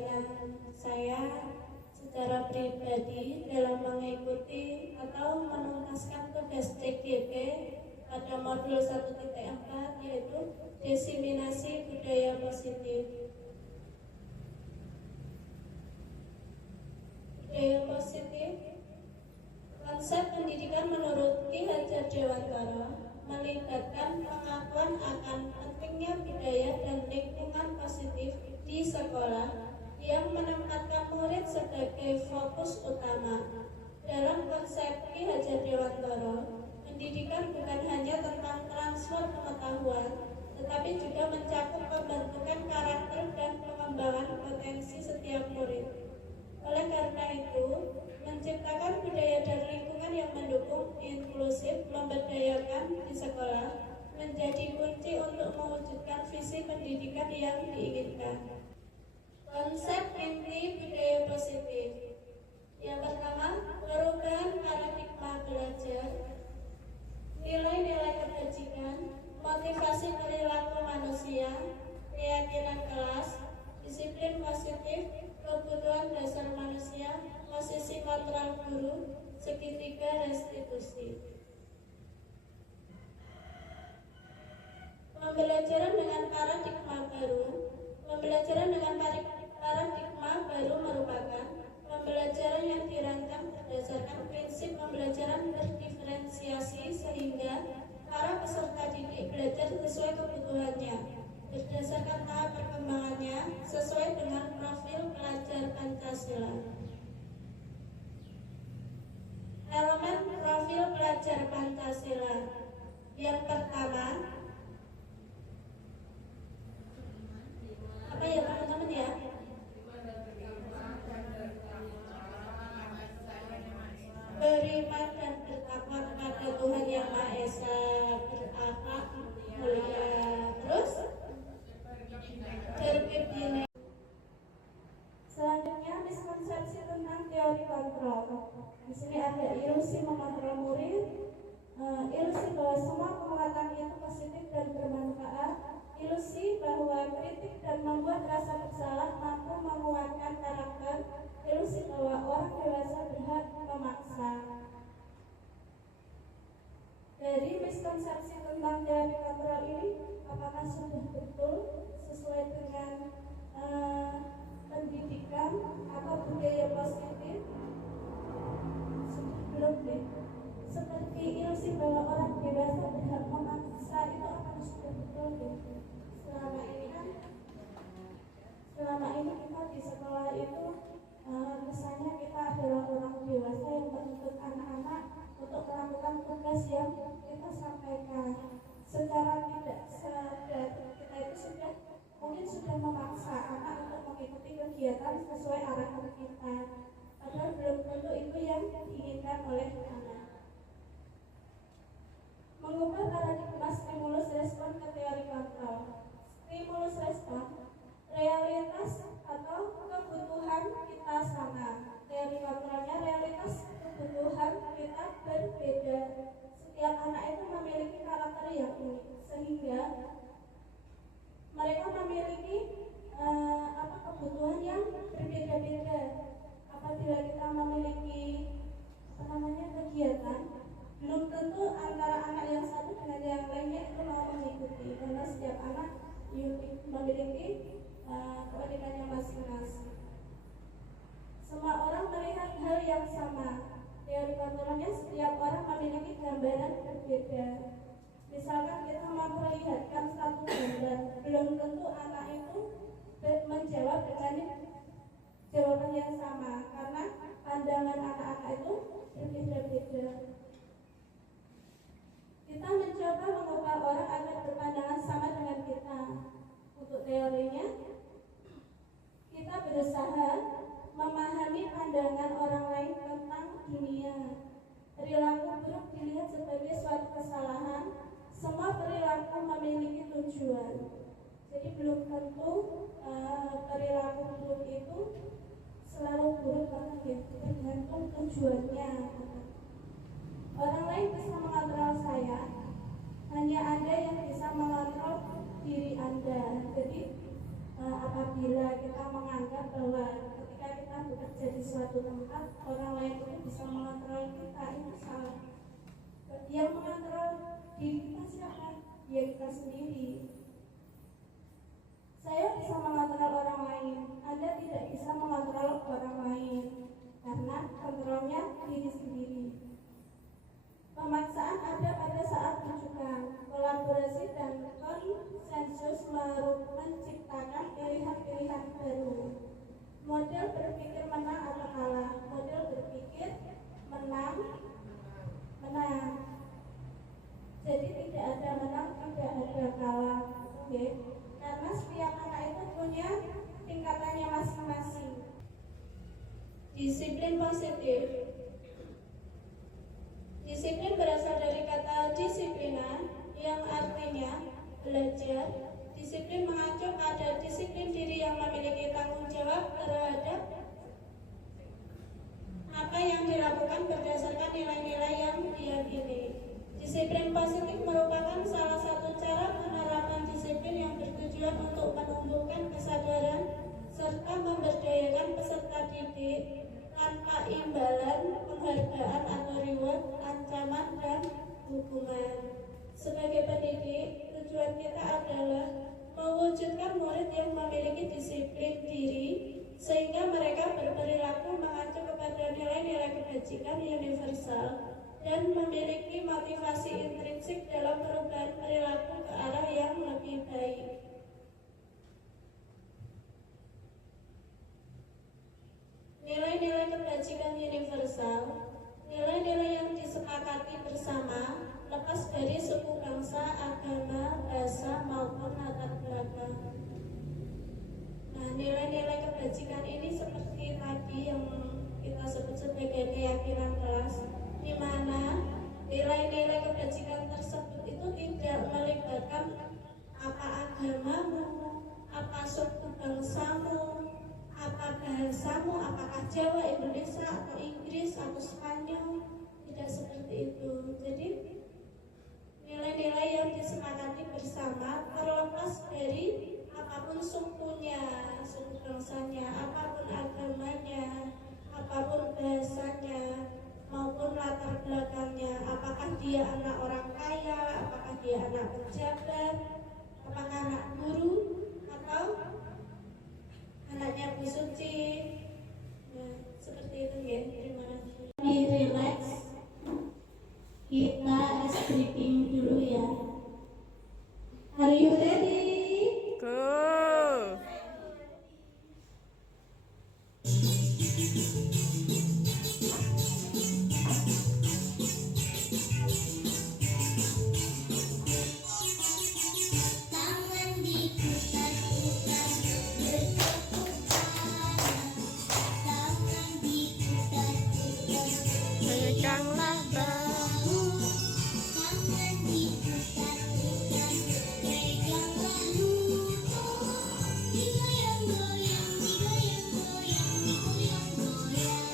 pandangan saya secara pribadi dalam mengikuti atau menuntaskan tugas CGP pada modul 1.4, yaitu diseminasi budaya positif. Budaya positif, konsep pendidikan menurut Ki Hajar Dewantara melibatkan pengakuan akan pentingnya budaya dan lingkungan positif di sekolah yang menempatkan murid sebagai fokus utama. Dalam konsep Ki Hajar Dewantara, pendidikan bukan hanya tentang transfer pengetahuan, tetapi juga mencakup pembentukan karakter dan pengembangan potensi setiap murid. Oleh karena itu, menciptakan budaya dan lingkungan yang mendukung, inklusif, memberdayakan di sekolah menjadi kunci untuk mewujudkan visi pendidikan yang diinginkan. Konsep inti budaya positif. Yang pertama, perubahan paradigma belajar, nilai-nilai kebajikan, motivasi perilaku manusia, keyakinan kelas, disiplin positif, kebutuhan dasar manusia, posisi kontrol guru, segitiga restitusi. Pembelajaran dengan paradigma baru. Pembelajaran dengan paradigma baru merupakan pembelajaran yang dirancang berdasarkan prinsip pembelajaran berdiferensiasi sehingga para peserta didik belajar sesuai kebutuhannya, berdasarkan tahap perkembangannya sesuai dengan profil pelajar Pancasila. Elemen profil pelajar Pancasila. Yang pertama, apa ya teman-teman ya? Beriman dan bertakwa kepada Tuhan Yang Maha Esa, berakhlak mulia, terus berbudi. Selanjutnya, miskonsepsi tentang teori kontrol. Di sini ada ilusi mengontrol murid, ilusi bahwa semua penguatan itu positif dan bermanfaat, ilusi bahwa kritik dan membuat rasa bersalah mampu menguatkan karakter, ilusi bahwa orang dewasa berhak memaksa. Dari miskonsepsi tentang teori kontrol ini, apakah sudah betul sesuai dengan pendidikan atau budaya positif? Sudah belum deh. Seperti ilusi bahwa orang dewasa berhak memaksa, itu akan sudah betul deh. Selama ini kita di sekolah itu misalnya kita adalah orang dewasa yang menuntut anak-anak untuk melakukan tugas yang kita sampaikan. Secara tidak sadar kita itu mungkin sudah memaksa anak untuk mengikuti kegiatan sesuai arahan kita, padahal belum tentu itu yang diinginkan oleh anak. Mengubah paradigma stimulus respon ke teori kontrol. Stimulus respon, realitas atau kebutuhan kita sama. Teori kontrolnya, realitas kebutuhan kita berbeda. Setiap anak itu memiliki karakter yang unik, sehingga mereka memiliki kebutuhan yang berbeda-beda. Apabila kita memiliki kegiatan, belum tentu antara anak yang satu dengan yang lainnya itu mau mengikuti, karena setiap anak memiliki keunikannya masing-masing. Semua orang melihat hal yang sama. Teori kontrolnya, setiap orang memiliki gambaran berbeda. Misalkan kita memperlihatkan satu gambar, belum tentu anak itu menjawab dengan jawaban yang sama, karena pandangan anak-anak itu berbeda-beda. Kita mencoba mengubah orang agar berpandangan sama dengan kita. Untuk teorinya, kita berusaha memahami pandangan orang lain tentang dunia. Perilaku buruk dilihat sebagai suatu kesalahan. Semua perilaku memiliki tujuan. Jadi belum tentu perilaku buruk itu selalu buruk, karena tergantung tujuannya. Orang lain bisa mengontrol saya, hanya Anda yang bisa mengontrol diri Anda. Jadi apabila kita menganggap bahwa ketika kita bekerja di suatu tempat orang lain itu bisa mengontrol kita, itu salah. Yang mengontrol diri kita siapa? Ya kita sendiri. Saya bisa mengontrol orang lain, Anda tidak bisa mengontrol orang lain karena kontrolnya diri sendiri. Pemaksaan ada pada saat rujukan, kolaborasi dan konsensus menciptakan pilihan-pilihan baru. Model berpikir menang atau kalah. Model berpikir menang. Jadi tidak ada menang, tidak ada kalah. Oke. Karena setiap anak itu punya tingkatannya masing-masing. Disiplin positif. Disiplin berasal dari kata disiplina yang artinya belajar. Disiplin mengacu pada disiplin diri yang memiliki tanggung jawab terhadap apa yang dilakukan berdasarkan nilai-nilai yang diyakini. Disiplin positif merupakan salah satu cara penerapan disiplin yang bertujuan untuk menumbuhkan kesadaran serta memberdayakan peserta didik tanpa imbalan, penghargaan atau reward, ancaman, dan hukuman. Sebagai pendidik, tujuan kita adalah mewujudkan murid yang memiliki disiplin diri sehingga mereka berperilaku mengacu kepada nilai-nilai kebajikan universal dan memiliki motivasi intrinsik dalam perubahan perilaku ke arah yang lebih baik. Nilai-nilai kebajikan universal, nilai-nilai yang disepakati bersama, lepas dari suku bangsa, agama, bahasa, maupun latar belakang. Nah, nilai-nilai kebajikan ini seperti tadi yang kita sebut sebagai keyakinan kelas, di mana nilai-nilai kebajikan tersebut itu tidak melibatkan apa agamamu, apa suku bangsamu, apa bahasamu, apakah Jawa, Indonesia, atau Inggris, atau Spanyol, tidak seperti itu. Jadi nilai-nilai yang disepakati bersama terlepas dari apapun sukunya, suku bangsanya, apapun agamanya, apapun bahasanya, maupun latar belakangnya, apakah dia anak orang kaya, apakah dia anak pejabat, apakah anak guru, atau anaknya Bu Suci. Nah, seperti itu ya. Terima kasih. Relax. Kita ice breaking dulu ya. Are you ready? Go. Peganglah bahu, tangan diputar-putar, peganglah lutut, digoyang-goyang, digoyang-goyang, digoyang-goyang.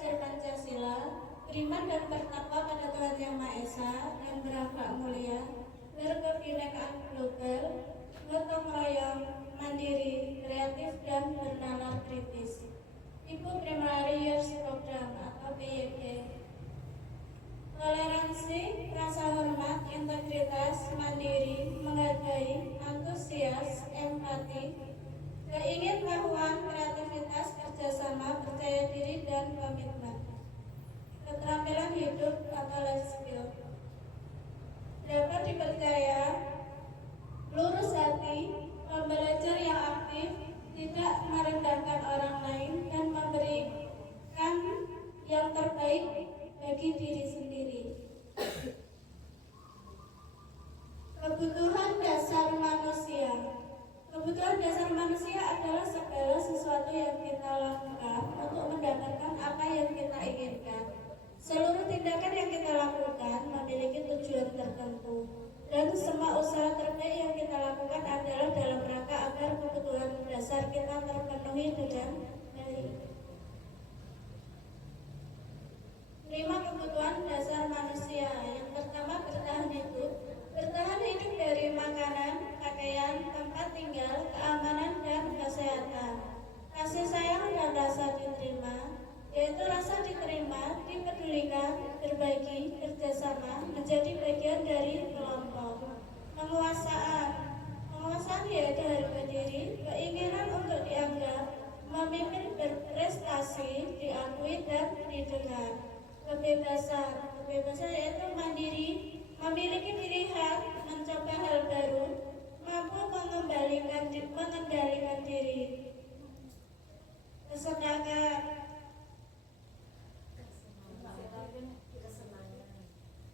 belajar Pancasila, beriman dan bertakwa pada Tuhan Yang Maha Esa, dan berakhlak mulia, berkebinekaan global, gotong royong, mandiri, kreatif, dan bernalar kritis. Ibu Primary Years Program atau PYP. Toleransi, rasa hormat, integritas, mandiri, menghargai, antusias, empati, keingintahuan, kreativitas, kerjasama, percaya diri, dan komitmen. Keterampilan hidup atau life skill. Dapat dipercaya, lurus hati, pembelajar yang aktif, tidak merendahkan orang lain, dan memberikan yang terbaik bagi diri sendiri. Kebutuhan dasar manusia. Kebutuhan dasar manusia adalah segala sesuatu yang kita lakukan untuk mendapatkan apa yang kita inginkan. Seluruh tindakan yang kita lakukan memiliki tujuan tertentu, dan semua usaha terbaik yang kita lakukan adalah dalam rangka agar kebutuhan dasar kita terpenuhi dengan baik. 5 kebutuhan dasar manusia. Yang pertama, bertahan hidup. Bertahan hidup dari makanan, pakaian, tempat tinggal, keamanan, dan kesehatan. Kasih sayang dan rasa diterima, yaitu rasa diterima, dipedulikan, berbagi, kerjasama, menjadi bagian dari kelompok. Penguasaan yaitu harga diri, keinginan untuk dianggap, memimpin, berprestasi, diakui, dan didengar. Kebebasan yaitu mandiri, memiliki pilihan, mencoba hal baru, mampu mengendalikan diri.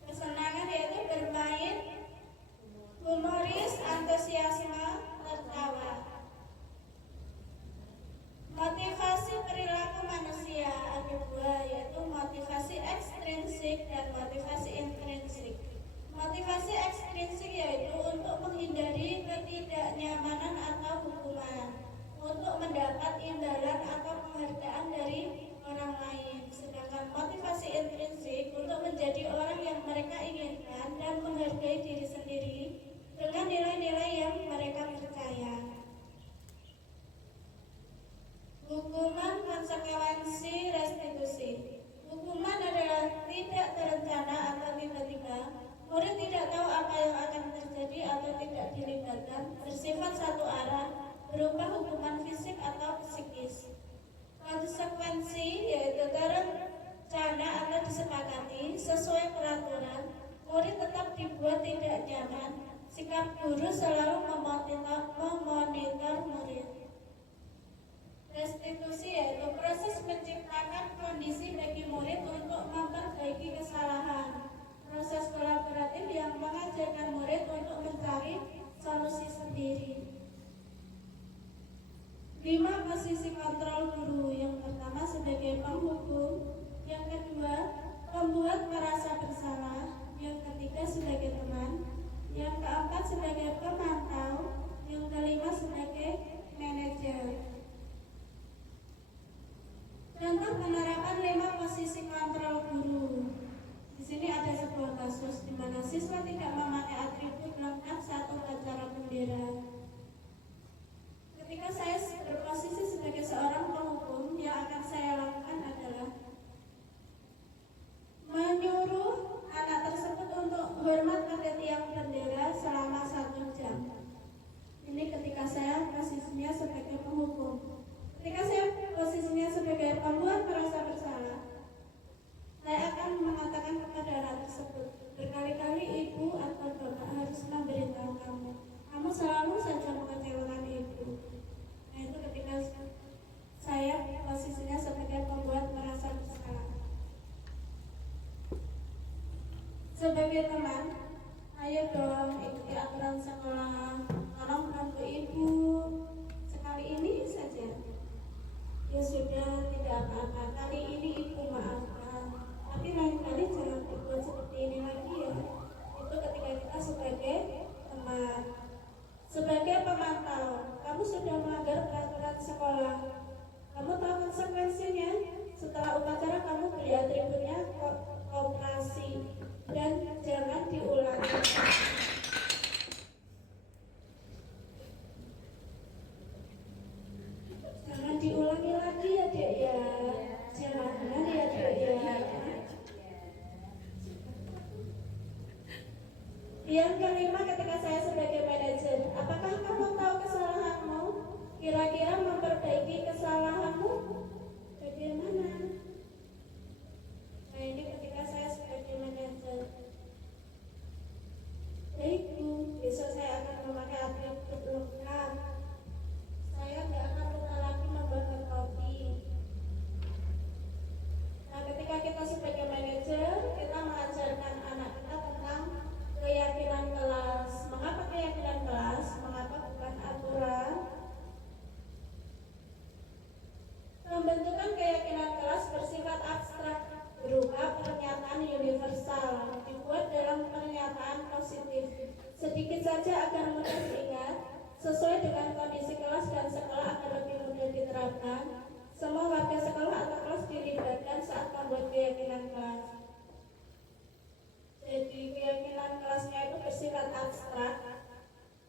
Kesenangan yaitu bermain, humoris, antusiasme, tertawa. Motivasi perilaku manusia ada 2, yaitu motivasi ekstrinsik dan motivasi intrinsik. Motivasi ekstrinsik yaitu untuk menghindari ketidaknyamanan atau hukuman, untuk mendapat imbalan atau penghargaan dari orang lain. Sedangkan motivasi intrinsik untuk menjadi orang yang mereka inginkan dan menghargai diri sendiri dengan nilai-nilai yang mereka percaya. Hukuman, konsekuensi, restitusi. Hukuman adalah tidak terencana atau tiba-tiba. Murid tidak tahu apa yang akan terjadi atau tidak dilibatkan, bersifat satu arah, berupa hukuman fisik atau psikis. Konsekuensi yaitu terencana atau disepakati sesuai peraturan. Murid tetap dibuat tidak nyaman. Sikap guru selalu memonitor murid. Restitusi yaitu proses menciptakan kondisi bagi murid untuk memperbaiki kesalahan. Proses kolaboratif yang mengajarkan murid untuk mencari solusi sendiri. 5 posisi kontrol guru. Yang pertama sebagai penghukum, yang kedua pembuat merasa bersalah, yang ketiga sebagai teman, yang keempat sebagai pemantau, yang kelima sebagai manajer. Contoh penerapan 5 posisi kontrol guru. Di sini ada sebuah kasus di mana siswa tidak memakai atribut lengkap saat upacara bendera. Ketika saya berposisi sebagai seorang penghukum, yang akan saya lakukan adalah menyuruh anak tersebut untuk hormat pada tiang bendera selama 1 jam. Ini ketika saya posisinya sebagai penghukum. Ketika saya posisinya sebagai pembuat merasa bersalah, saya akan mengatakan kepada anak tersebut, berkali-kali ibu atau bapak harus memberitahu kamu selalu saja mengecewakan ibu. Nah itu ketika saya posisinya sebagai pembuat merasa bersalah. Sebagai teman, ayo dong ikuti aturan sekolah, tolong bantu ibu sekali ini saja. Ya sudah, tidak apa-apa, kali ini ibu maafkan, tapi lain kali jangan berbuat seperti ini lagi ya. Itu ketika kita sebagai teman. Sebagai pemantau, kamu sudah melanggar peraturan sekolah, kamu tahu konsekuensinya. Setelah upacara kamu di atributnya koperasi dan jangan diulangi. Jangan diulangi lagi ya Dek ya. Jangan ya Dek ya. Yang kelima, ketika saya sebagai manajer, apakah kamu tahu kesalahanmu? Kira-kira memperbaiki kesalahanmu bagaimana? Nah ini ketika saya sebagai manajer. Baikku, besok saya akan memakai atribut lengkap. Saya tidak akan lupa lagi membakar kopi. Nah ketika kita sebagai manajer, kita mengajarkan anak kita tentang keyakinan kelas. Mengapa keyakinan kelas? Mengapa bukan aturan? Pembentukan keyakinan kelas bersifat abstrak berupa pernyataan universal dibuat dalam pernyataan positif. Sedikit saja agar mudah diingat, sesuai dengan kondisi kelas dan sekolah agar lebih mudah diterapkan. Semua warga sekolah atau kelas dilibatkan saat membuat keyakinan kelas. Jadi keyakinan kelasnya itu bersifat abstrak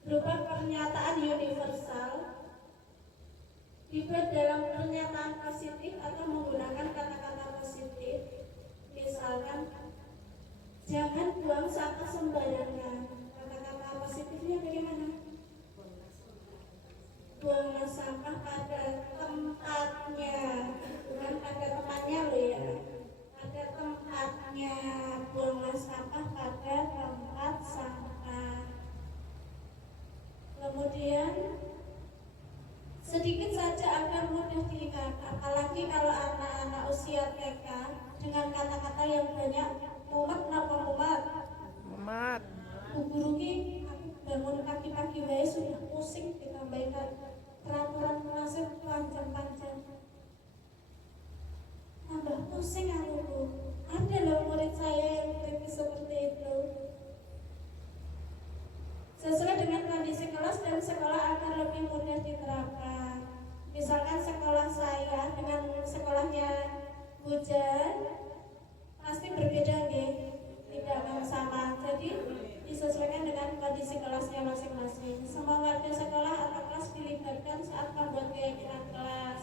berupa pernyataan universal dibuat dalam pernyataan positif atau menggunakan kata-kata positif. Misalkan, jangan buang sampah sembarangan. Kata-kata positifnya bagaimana? Buanglah sampah pada tempatnya, bukan pada temannya loh ya. Pada tempatnya, buanglah sampah pada tempat sampah. Kemudian sedikit saja agar mudah diingat, apalagi kalau anak-anak usia TK dengan kata-kata yang banyak. Mumat napa mumat? Mumat. Bu guru ki aku bangun pagi-pagi wae sudah pusing ditambahin peraturan kelasnya panjang-panjang. Tambah pusing aku Bu. Ada loh murid saya yang kritis seperti itu. Sesuai dengan kondisi kelas dan sekolah agar lebih mudah diterapkan. Misalkan sekolah saya dengan sekolahnya Hujan pasti berbeda nggih, tidak akan sama. Jadi disesuaikan dengan kondisi kelasnya masing-masing. Semua warga sekolah atau kelas dilibatkan saat membuat keyakinan kelas.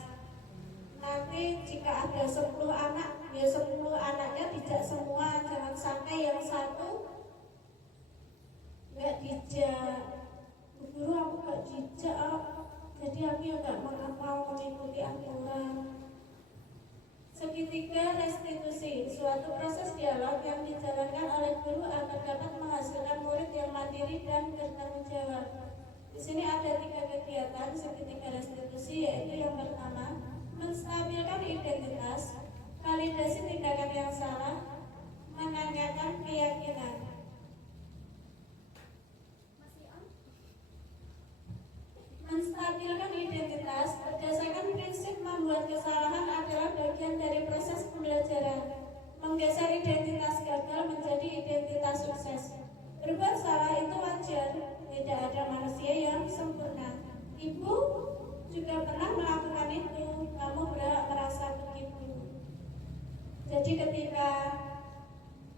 Nanti jika ada 10 anak, ya 10 anaknya tidak semua, jangan sampai yang satu nggak dijak. Bu guru aku nggak dijak, jadi aku ya nggak mau mengikuti aturan. Segitiga restitusi, suatu proses dialog yang dijalankan oleh guru agar dapat menghasilkan murid yang mandiri dan bertanggung jawab. Di sini ada 3 kegiatan segitiga restitusi, yaitu yang pertama, menstabilkan identitas, validasi tindakan yang salah, menanyakan keyakinan. Menstabilkan identitas berdasarkan prinsip membuat kesalahan adalah bagian dari proses pembelajaran. Menggeser identitas gagal menjadi identitas sukses. Berbuat salah itu wajar, tidak ada manusia yang sempurna. Ibu juga pernah melakukan itu, kamu berhak merasa begitu. Jadi ketika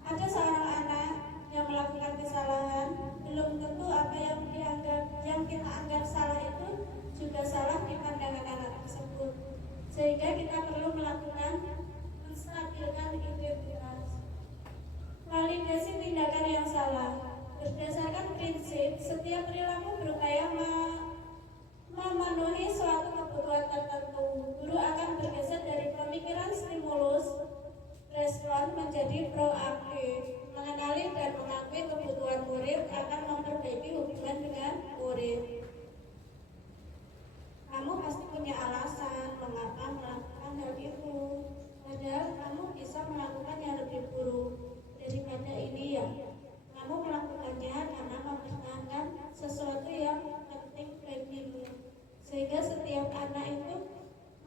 ada seorang anak yang melakukan kesalahan, belum tentu apa yang kita anggap salah itu juga salah di pandangan anak tersebut. Sehingga kita perlu melakukan menstabilkan identitas. Validasi tindakan yang salah berdasarkan prinsip setiap perilaku berupaya memenuhi suatu kebutuhan tertentu. Guru akan bergeser dari pemikiran stimulus respon menjadi proaktif, mengenali dan mengakui kebutuhan murid akan memperbaiki hubungan dengan murid. Kamu pasti punya alasan mengapa melakukan hal itu, padahal kamu bisa melakukan yang lebih buruk daripada ini ya. Kamu melakukannya karena mempertahankan sesuatu yang penting bagimu. Sehingga setiap anak itu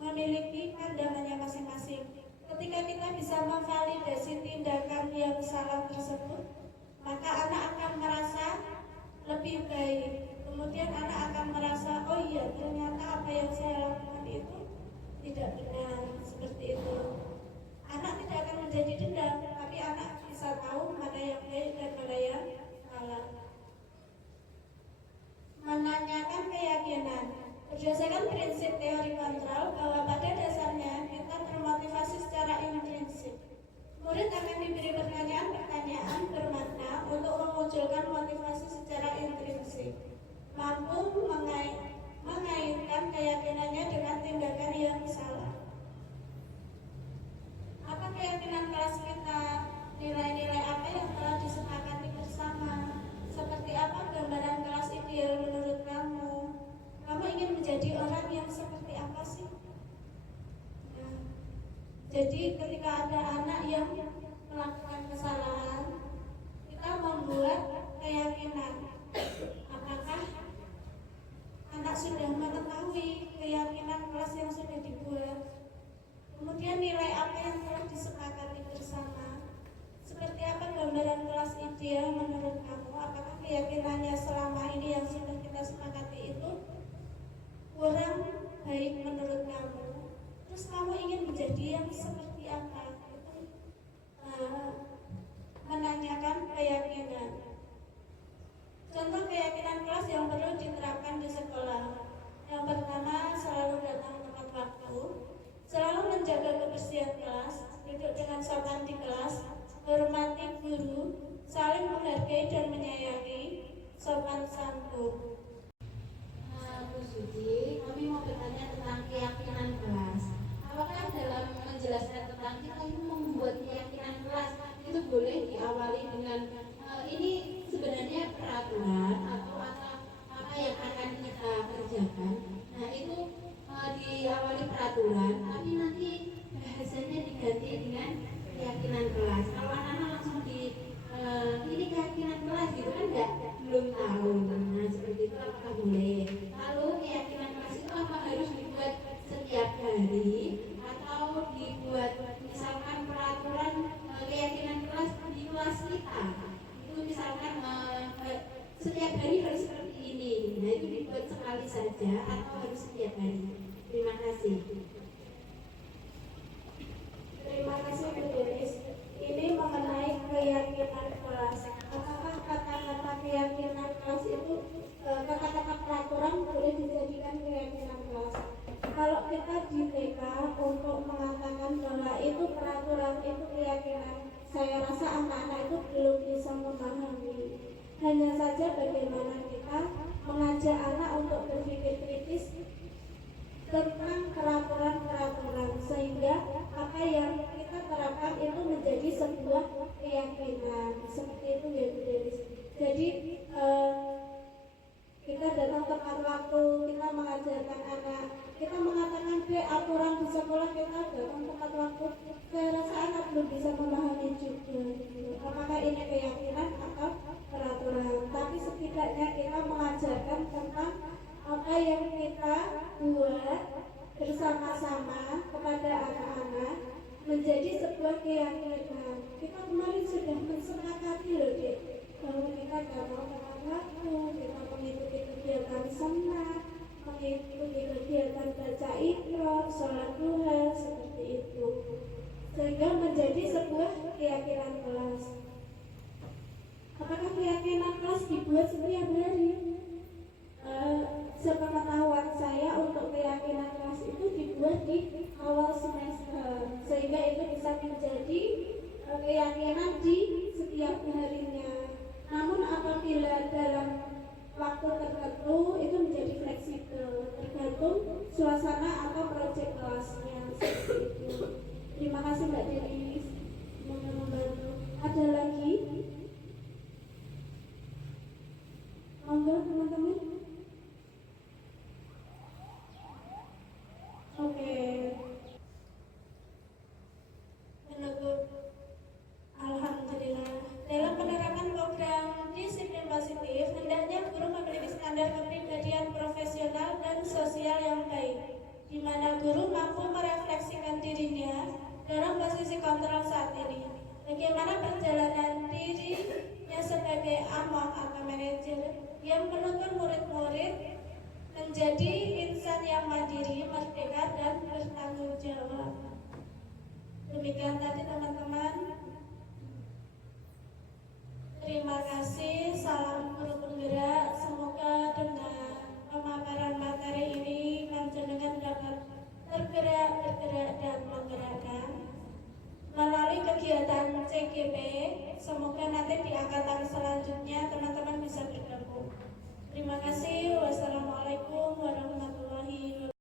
memiliki pandangannya masing-masing. Ketika kita bisa memvalidasi tindakan yang salah tersebut, maka anak akan merasa lebih baik. Kemudian anak akan merasa, oh iya ternyata apa yang saya lakukan itu tidak benar, seperti itu. Anak tidak akan menjadi dendam, tapi anak bisa tahu mana yang baik dan mana yang salah. Menanyakan keyakinan. Berdasarkan prinsip teori kontrol bahwa pada dasarnya kita termotivasi secara intrinsik. Murid akan diberi pertanyaan-pertanyaan bermakna untuk memunculkan motivasi secara intrinsik, mampu mengaitkan keyakinannya dengan tindakan yang salah. Apa keyakinan kelas kita? Nilai-nilai apa yang telah disepakati bersama? Seperti apa gambaran kelas ideal menurut kamu? Kamu ingin menjadi orang yang seperti apa sih? Nah, jadi ketika ada anak yang melakukan kesalahan, kita membuat keyakinan. Apakah anak sudah mengetahui keyakinan kelas yang sudah dibuat? Kemudian nilai apa yang telah disepakati bersama? Seperti apa gambaran kelas ideal menurut kamu? Apakah keyakinannya selama ini yang sudah kita sepakati itu kurang baik menurut kamu? Terus kamu ingin menjadi yang seperti apa? Itu menanyakan keyakinan. Contoh keyakinan kelas yang perlu diterapkan di sekolah. Yang pertama, selalu datang tepat waktu, selalu menjaga kebersihan kelas, duduk dengan sopan di kelas, hormati guru, saling menghargai dan menyayangi, sopan santun. Bu Suci, kami mau bertanya tentang keyakinan kelas. Apakah dalam menjelaskan tentang kita itu membuat keyakinan kelas itu boleh diawali dengan ini sebenarnya peraturan atau apa yang akan kita kerjakan? Nah itu diawali peraturan, tapi nanti bahasanya diganti dengan keyakinan kelas. Kalau anak-anak langsung ini keyakinan kelas gitu kan belum tahu. Nah seperti itu apakah boleh? Lalu keyakinan kelas itu apa harus dibuat setiap hari atau dibuat misalkan peraturan keyakinan kelas di kelas kita itu misalkan setiap hari harus seperti ini. Nah itu dibuat sekali saja atau harus setiap hari? Terima kasih. Terima kasih Bu Denis. Ini mengenai keyakinan kelas. Apakah kata-kata keyakinan kelas itu kata-kata peraturan boleh dijadikan keyakinan kelas? Kalau kita di TK untuk mengatakan bahwa itu peraturan, itu keyakinan, saya rasa anak-anak itu belum bisa memahami. Hanya saja bagaimana kita mengajak anak untuk berpikir kritis tentang peraturan-peraturan sehingga apa yang kita terapkan itu menjadi sebuah keyakinan seperti itu ya Bu Denis. Jadi kita datang tepat waktu, kita mengajarkan anak, kita mengatakan aturan di sekolah kita datang tepat waktu. Saya rasa anak belum bisa memahami juga apakah ini keyakinan atau peraturan. Tapi setidaknya kita mengajarkan tentang apa yang kita buat bersama-sama kepada anak-anak menjadi sebuah keyakinan. Kita kemarin sudah mensepakati loh Dek, bahwa kita gak mau tepat waktu, kita mengikuti kegiatan senam, mengikuti kegiatan baca Iqra, sholat duha, seperti itu. Sehingga menjadi sebuah keyakinan kelas. Apakah keyakinan kelas dibuat setiap hari? Sepengetahuan saya untuk keyakinan kelas itu dibuat di awal semester sehingga itu bisa menjadi keyakinan di setiap harinya. Namun apabila dalam waktu tertentu itu menjadi fleksibel tergantung suasana atau proyek kelasnya seperti itu. Terima kasih Mbak Denis, semoga membantu. Ada lagi? Monggo teman-teman. Oke. Menegur. Alhamdulillah. Dalam penerapan program disiplin positif, hendaknya guru memiliki standar kepribadian profesional dan sosial yang baik, di mana guru mampu merefleksikan dirinya dalam posisi kontrol saat ini. Bagaimana perjalanan dirinya sebagai among atau manajer yang menuntun murid-murid menjadi insan yang mandiri, merdeka, dan bertanggung jawab. Demikian tadi teman-teman. kegiatan CGP. Semoga nanti di angkatan selanjutnya teman-teman bisa bergabung. Terima kasih. Wassalamualaikum warahmatullahi wabarakatuh.